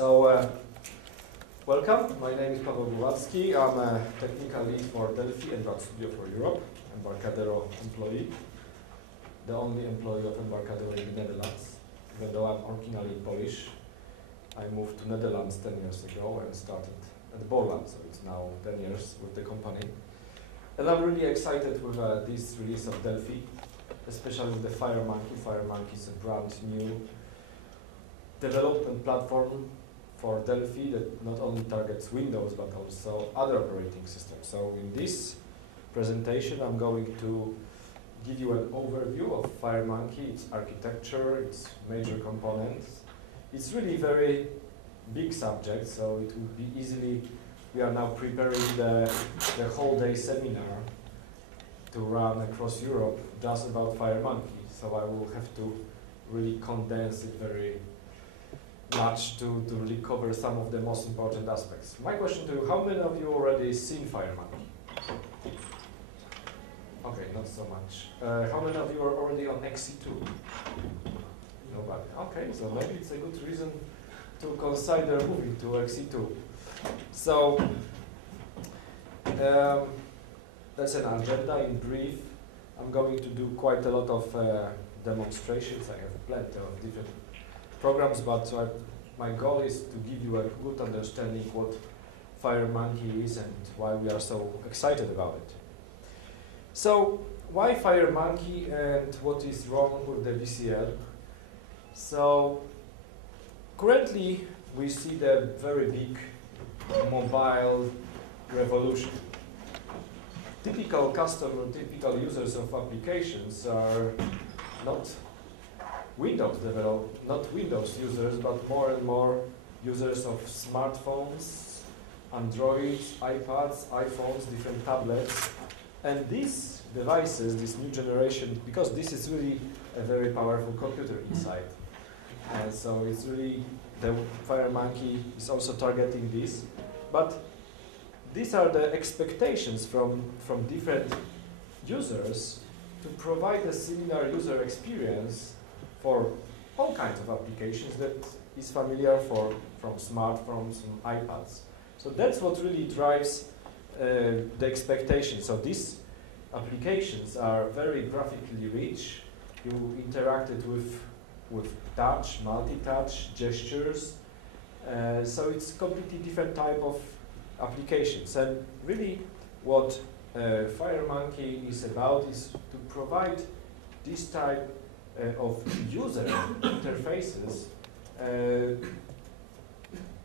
Welcome. My name is Pawel Glowacki. I'm a technical lead for Delphi and Rock Studio for Europe, Embarcadero employee, the only employee of Embarcadero in the Netherlands. Even though I'm originally Polish, I moved to Netherlands 10 years ago and started at Poland, so it's now 10 years with the company. And I'm really excited with this release of Delphi, especially with the FireMonkey. FireMonkey is a brand new development platform for Delphi that not only targets Windows but also other operating systems. So in this presentation I'm going to give you an overview of FireMonkey, its architecture, its major components. It's really very big subject, so it would be easily, we are now preparing the whole day seminar to run across Europe just about FireMonkey. So I will have to really condense it very much to really cover some of the most important aspects. My question to you, how many of you already seen FireMonkey? Okay, not so much. How many of you are already on XE2? Nobody. Okay, so maybe it's a good reason to consider moving to XE2. So that's an agenda in brief. I'm going to do quite a lot of demonstrations. I have plenty of different programs, but my goal is to give you a good understanding what FireMonkey is and why we are so excited about it. So why FireMonkey and what is wrong with the VCL? So currently we see the very big mobile revolution. Typical customer, typical users of applications are not not Windows users, but more and more users of smartphones, Androids, iPads, iPhones, different tablets. And these devices, this new generation, because this is really a very powerful computer inside. And so it's really, the FireMonkey is also targeting this. But these are the expectations from different users to provide a similar user experience for all kinds of applications that is familiar from smartphones and iPads. So that's what really drives the expectation. So these applications are very graphically rich. You interacted with touch, multi-touch, gestures. So it's completely different type of applications. And really what FireMonkey is about is to provide this type of user interfaces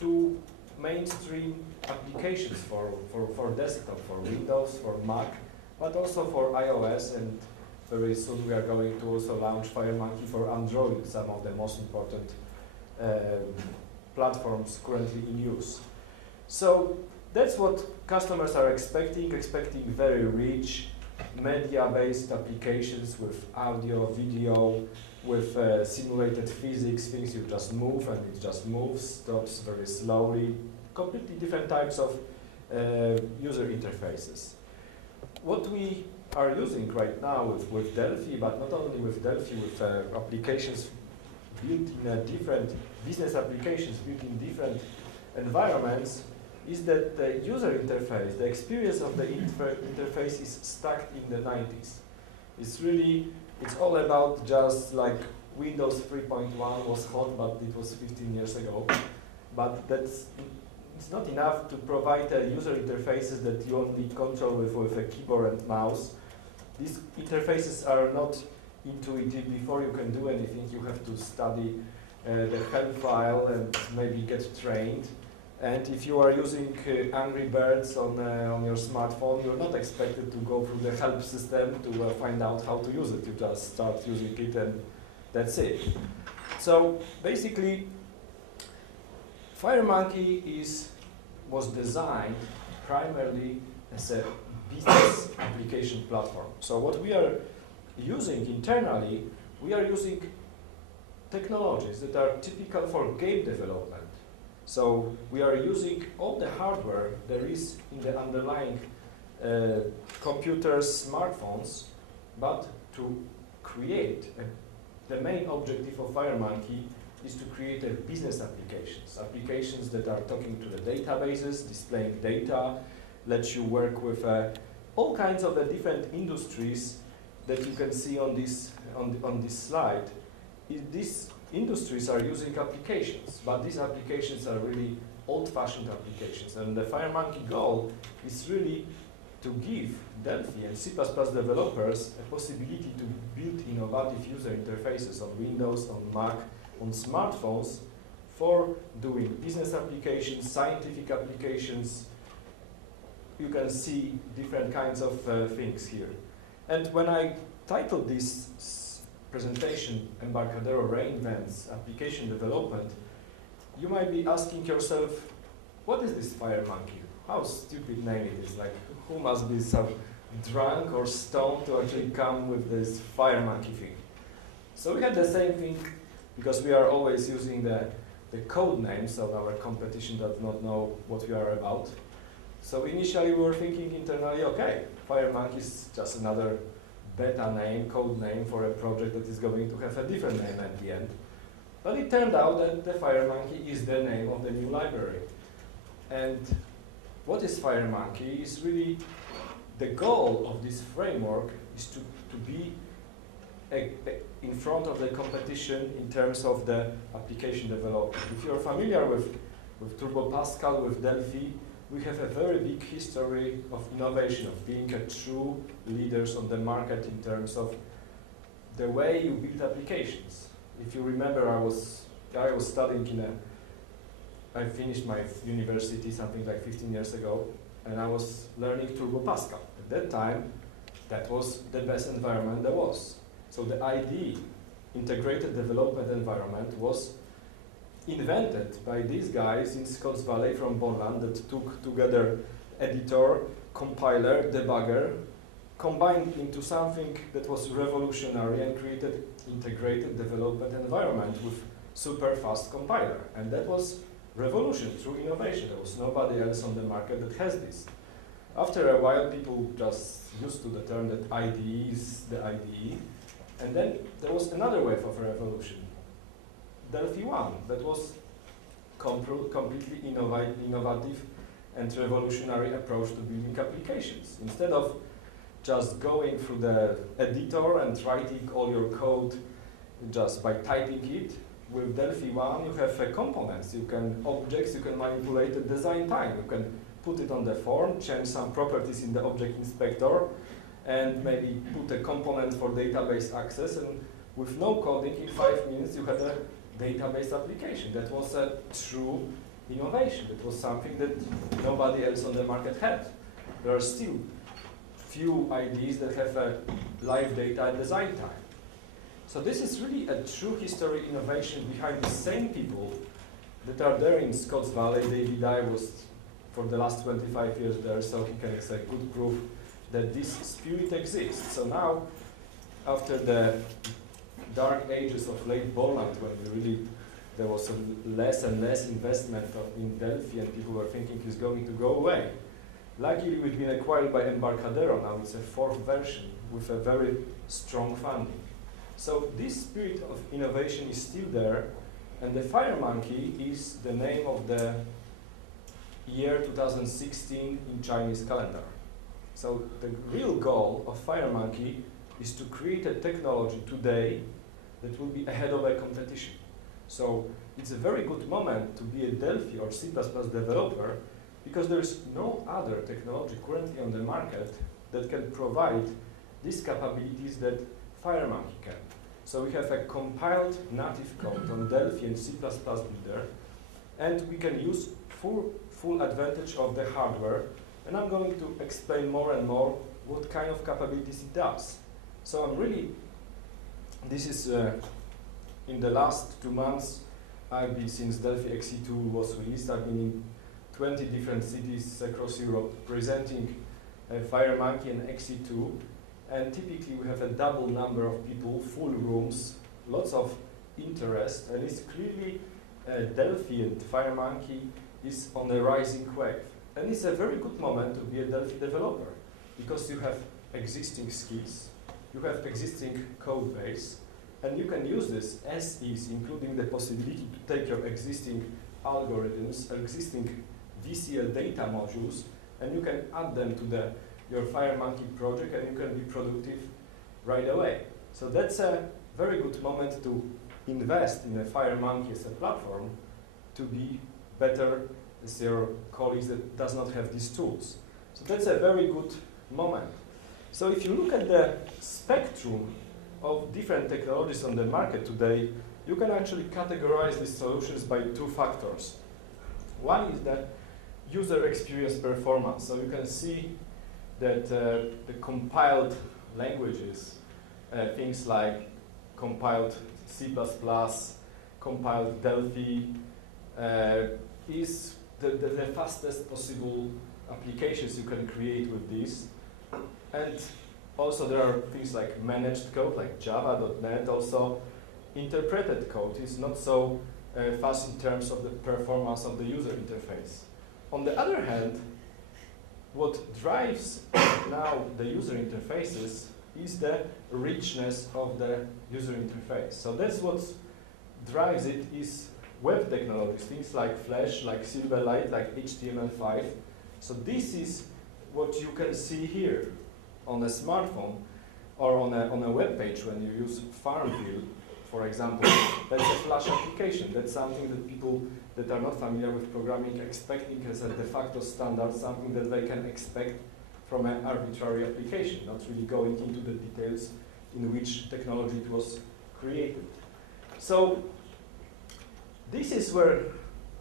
to mainstream applications for desktop, for Windows, for Mac, but also for iOS, and very soon we are going to also launch FireMonkey for Android, some of the most important platforms currently in use. So that's what customers are expecting very rich, media-based applications with audio, video, with simulated physics, things you just move and it just moves, stops very slowly, completely different types of user interfaces. What we are using right now with Delphi, but not only with Delphi, with applications built in different business applications built in different environments, is that the user interface, the experience of the interface is stuck in the 90s. It's all about just like Windows 3.1 was hot, but it was 15 years ago. But it's not enough to provide user interfaces that you only control with a keyboard and mouse. These interfaces are not intuitive. Before you can do anything, you have to study the help file and maybe get trained. And if you are using Angry Birds on your smartphone, you're not expected to go through the help system to find out how to use it. You just start using it and that's it. So basically, FireMonkey was designed primarily as a business application platform. So what we are using internally, we are using technologies that are typical for game development. So we are using all the hardware there is in the underlying computers, smartphones, but to the main objective of FireMonkey is to create a business applications applications that are talking to the databases, displaying data, let you work with all kinds of different industries that you can see on this slide. These industries are using applications, but these applications are really old-fashioned applications. And the FireMonkey goal is really to give Delphi and C++ developers a possibility to build innovative user interfaces on Windows, on Mac, on smartphones for doing business applications, scientific applications. You can see different kinds of things here. And when I titled this presentation, Embarcadero Reinvents Application Development, you might be asking yourself, what is this FireMonkey? How stupid name it is. Like, who must be so drunk or stoned to actually come with this FireMonkey thing? So we had the same thing, because we are always using the code name, so our competition does not know what we are about. So initially we were thinking internally, okay, FireMonkey is just another beta name, code name for a project that is going to have a different name at the end. But it turned out that the FireMonkey is the name of the new library. And what is FireMonkey is really the goal of this framework is to be in front of the competition in terms of the application development. If you're familiar with Turbo Pascal, with Delphi, we have a very big history of innovation, of being a true leaders on the market in terms of the way you build applications. If you remember, I was studying I finished my university something like 15 years ago, and I was learning Turbo Pascal. At that time, that was the best environment there was. So the IDE, Integrated Development Environment, was invented by these guys in Scotts Valley from Borland that took together editor, compiler, debugger, combined into something that was revolutionary and created integrated development environment with super fast compiler. And that was revolution through innovation. There was nobody else on the market that has this. After a while, people just used to the term that IDE is the IDE. And then there was another wave of revolution. Delphi 1, that was completely innovative and revolutionary approach to building applications. Instead of just going through the editor and writing all your code just by typing it, with Delphi 1 you have components, you can objects, you can manipulate the design time, you can put it on the form, change some properties in the object inspector, and maybe put a component for database access, and with no coding, in 5 minutes you had a database application. That was a true innovation. That was something that nobody else on the market had. There are still few IDEs that have a live data and design time. So this is really a true history innovation behind the same people that are there in Scotts Valley. David I was for the last 25 years there, so he can say good proof that this spirit exists. So now, after the dark ages of late Borland, when there was less and less investment in Delphi and people were thinking it's going to go away. Luckily, we've been acquired by Embarcadero. Now it's a 4th version with a very strong funding. So this spirit of innovation is still there, and the FireMonkey is the name of the year 2016 in Chinese calendar. So the real goal of FireMonkey is to create a technology today that will be ahead of a competition. So it's a very good moment to be a Delphi or C++ developer, because there is no other technology currently on the market that can provide these capabilities that FireMonkey can. So we have a compiled native code on Delphi and C++ Builder, and we can use full advantage of the hardware. And I'm going to explain more and more what kind of capabilities it does. So this is in the last 2 months, since Delphi XE2 was released, I've been in 20 different cities across Europe presenting FireMonkey and XE2. And typically we have a double number of people, full rooms, lots of interest, and it's clearly Delphi and FireMonkey is on a rising wave. And it's a very good moment to be a Delphi developer, because you have existing skills, you have existing code base, and you can use this as is, including the possibility to take your existing algorithms, existing VCL data modules, and you can add them to your FireMonkey project, and you can be productive right away. So that's a very good moment to invest in a FireMonkey as a platform to be better as your colleagues that does not have these tools. So that's a very good moment. So if you look at the spectrum of different technologies on the market today, you can actually categorize these solutions by two factors. One is the user experience performance. So you can see that the compiled languages, things like compiled C++, compiled Delphi, is the fastest possible applications you can create with this. And also there are things like managed code, like Java.NET. Also interpreted code is not so fast in terms of the performance of the user interface. On the other hand, what drives now the user interfaces is the richness of the user interface. So that's what drives it, is web technologies, things like Flash, like Silverlight, like HTML5. So this is what you can see here on a smartphone or on a web page when you use Farmville, for example. That's a Flash application. That's something that people that are not familiar with programming expecting as a de facto standard, something that they can expect from an arbitrary application, not really going into the details in which technology it was created. So this is where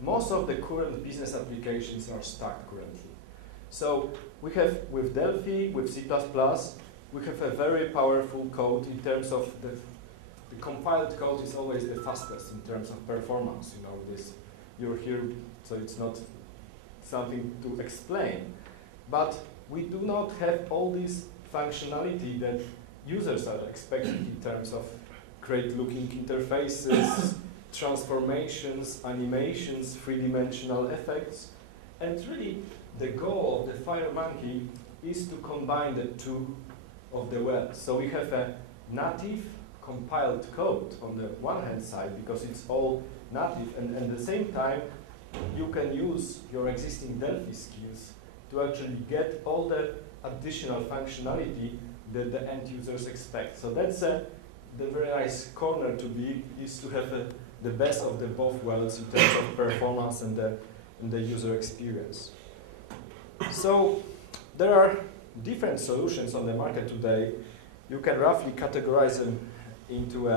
most of the current business applications are stuck currently. So we have with Delphi, with C++, we have a very powerful code in terms of the compiled code is always the fastest in terms of performance. You know, this you're here, so it's not something to explain. But we do not have all this functionality that users are expecting in terms of great-looking interfaces, transformations, animations, three-dimensional effects. And really, the goal of the FireMonkey is to combine the two of the worlds. So we have a native compiled code on the one hand side, because it's all native, and at the same time, you can use your existing Delphi skills to actually get all the additional functionality that the end users expect. So that's the very nice corner to be, is to have the best of the both worlds in terms of performance and the user experience. So there are different solutions on the market today. You can roughly categorize them into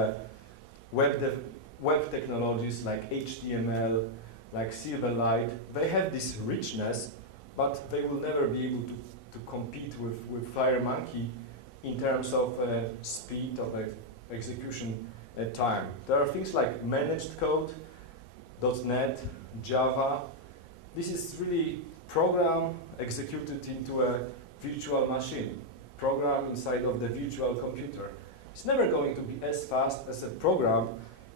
web technologies like HTML, like Silverlight. They have this richness, but they will never be able to compete with FireMonkey in terms of speed of execution time. There are things like managed code, .NET, Java. This is really program executed into a virtual machine, program inside of the virtual computer. It's never going to be as fast as a program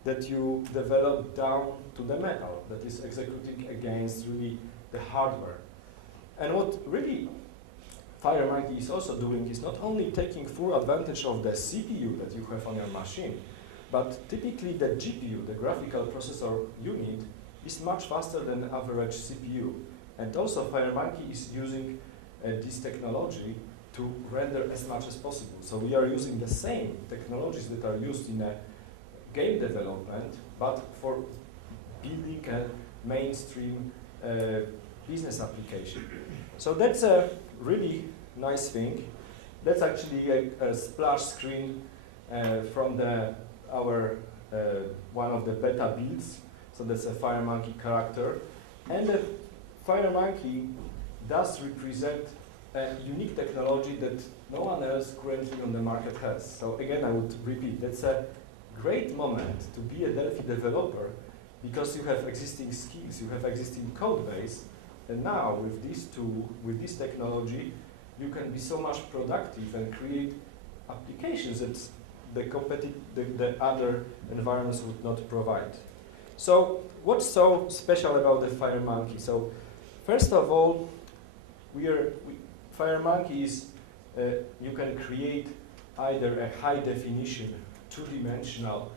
that you develop down to the metal, that is executing against really the hardware. And what really FireMonkey is also doing is not only taking full advantage of the CPU that you have on your machine, but typically the GPU, the graphical processor unit, is much faster than the average CPU. And also FireMonkey is using this technology to render as much as possible. So we are using the same technologies that are used in a game development, but for building a mainstream business application. So that's a really nice thing. That's actually a splash screen from our one of the beta builds. So that's a FireMonkey character. And the FireMonkey does represent a unique technology that no one else currently on the market has. So again, I would repeat, that's a great moment to be a Delphi developer, because you have existing skills, you have existing code base, and now with these two, with this technology, you can be so much productive and create applications that the other environments would not provide. So what's so special about the FireMonkey? So first of all, FireMonkey is, you can create either a high definition, two-dimensional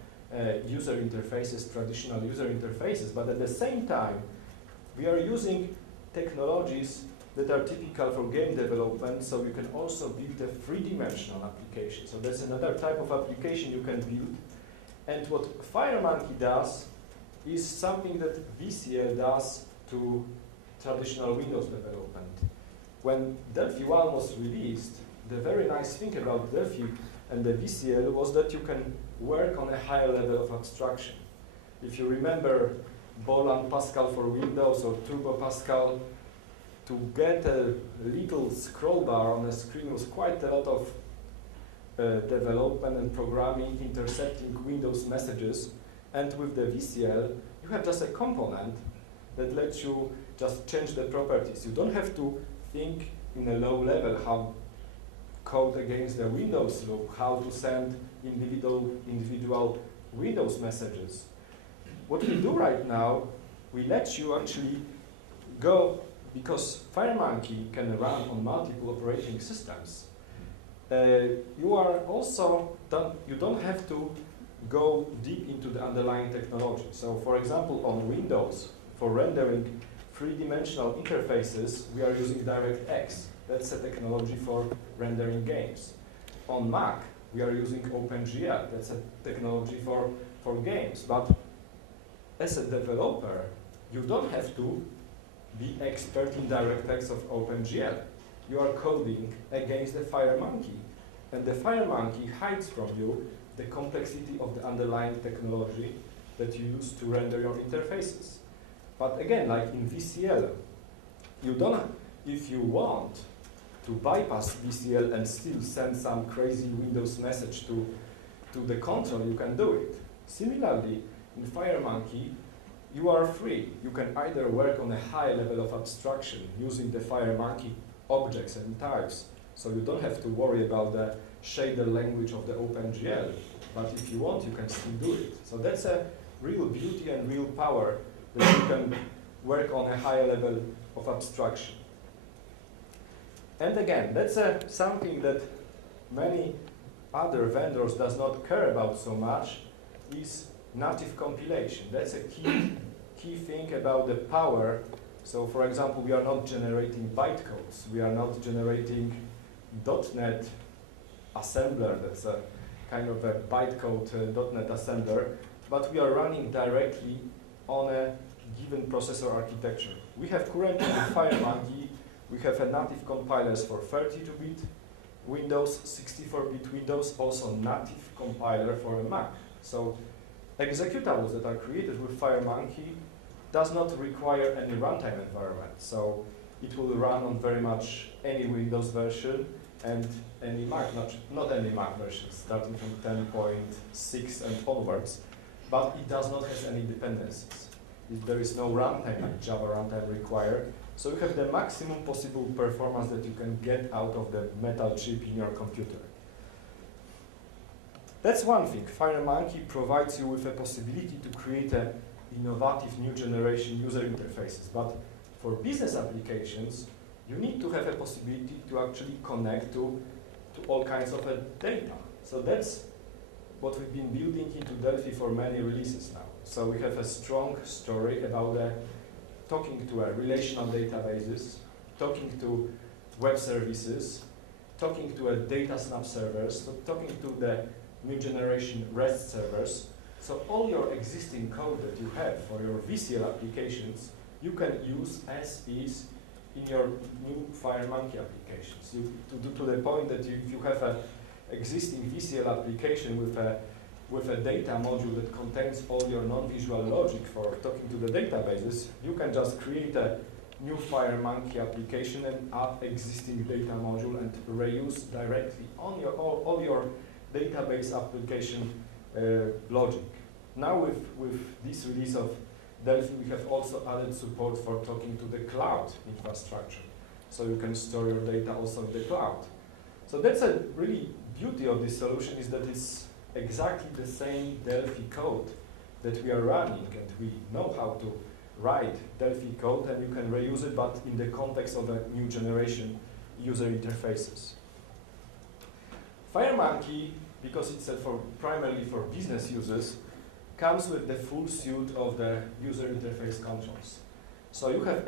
user interfaces, traditional user interfaces, but at the same time, we are using technologies that are typical for game development, so you can also build a three-dimensional application. So that's another type of application you can build. And what FireMonkey does is something that VCL does to traditional Windows development. When Delphi 1 was released, the very nice thing about Delphi and the VCL was that you can work on a higher level of abstraction. If you remember Boland Pascal for Windows or Turbo Pascal, to get a little scroll bar on a screen was quite a lot of development and programming, intercepting Windows messages. And with the VCL, you have just a component that lets you just change the properties. You don't have to think in a low level how code against the Windows loop, how to send individual Windows messages. What we do right now, we let you actually go, because FireMonkey can run on multiple operating systems. You are also you don't have to go deep into the underlying technology. So, for example, on Windows, for rendering three-dimensional interfaces, we are using DirectX. That's a technology for rendering games. On Mac, we are using OpenGL. That's a technology for games. But as a developer, you don't have to be expert in DirectX of OpenGL. You are coding against the FireMonkey, and the FireMonkey hides from you the complexity of the underlying technology that you use to render your interfaces. But again, like in VCL, you don't, if you want to bypass VCL and still send some crazy Windows message to the console, you can do it. Similarly, in FireMonkey, you are free. You can either work on a high level of abstraction using the FireMonkey objects and types, so you don't have to worry about the shader language of the OpenGL, but if you want, you can still do it. So that's a real beauty and real power that you can work on a higher level of abstraction. And again, that's something that many other vendors does not care about so much, is native compilation. That's a key thing about the power. So for example, we are not generating bytecodes. We are not generating .NET assembler. That's a kind of a bytecode .NET assembler. But we are running directly on a given processor architecture. We have currently in FireMonkey, we have a native compilers for 32-bit Windows, 64-bit Windows, also native compiler for a Mac. So executables that are created with FireMonkey does not require any runtime environment. So it will run on very much any Windows version and any Mac, not any Mac versions, starting from 10.6 and onwards, but it does not have any dependencies. There is no runtime, like Java runtime required. So you have the maximum possible performance that you can get out of the metal chip in your computer. That's one thing. FireMonkey provides you with a possibility to create an innovative new generation user interfaces. But for business applications, you need to have a possibility to actually connect to all kinds of data. So that's what we've been building into Delphi for many releases now. So we have a strong story about talking to relational databases, talking to web services, talking to data snap servers, so talking to the new generation REST servers. So all your existing code that you have for your VCL applications, you can use as is in your new FireMonkey applications. To the point that if you have an existing VCL application with a data module that contains all your non-visual logic for talking to the databases, you can just create a new FireMonkey application and add existing data module and reuse directly on your all your database application logic. Now with this release of Delphi, we have also added support for talking to the cloud infrastructure. So you can store your data also in the cloud. So that's a really beauty of this solution, is that it's exactly the same Delphi code that we are running, and we know how to write Delphi code, and you can reuse it, but in the context of a new generation user interfaces. FireMonkey, because it's primarily for business users, comes with the full suite of the user interface controls. So you have